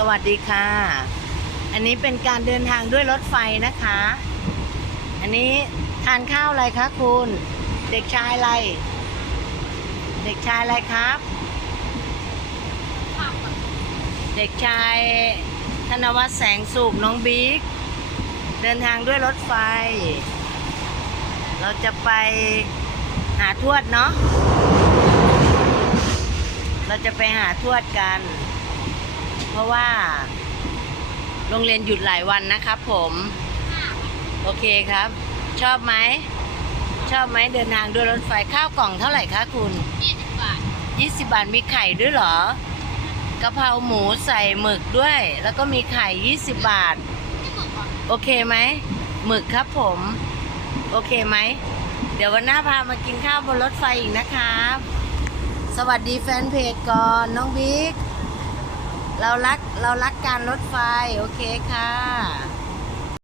สวัสดีค่ะ อันนี้เป็นการเดินทางด้วยรถไฟนะคะ อันนี้ทานข้าวอะไรคะคุณ เด็กชายอะไร เด็กชายอะไรครับ เด็กชายธนวัฒน์แสงสุขน้องบิ๊ก เดินทางด้วยรถไฟ เราจะไปหาทวดเนาะ เราจะไปหาทวดกัน ราะว่า โรงเรียนหยุดหลายวันนะครับผม โอเคครับ ชอบไหม ชอบไหมเดินทางด้วยรถไฟข้าวกล่องเท่าไหร่คะคุณยี่สิบบาท20 บาทมีไข่ด้วยเหรอกะเพราหมูใส่หมึกด้วย แล้วก็มีไข่ 20 บาทไม่หมดหรอกโอเคไหมหมึกครับผม โอเคไหม เดี๋ยววันหน้าพามากินข้าวบนรถไฟอีกนะครับ สวัสดีแฟนเพจก่อน น้องบิ๊ก เรารักเรารักการรถไฟ โอเคค่ะ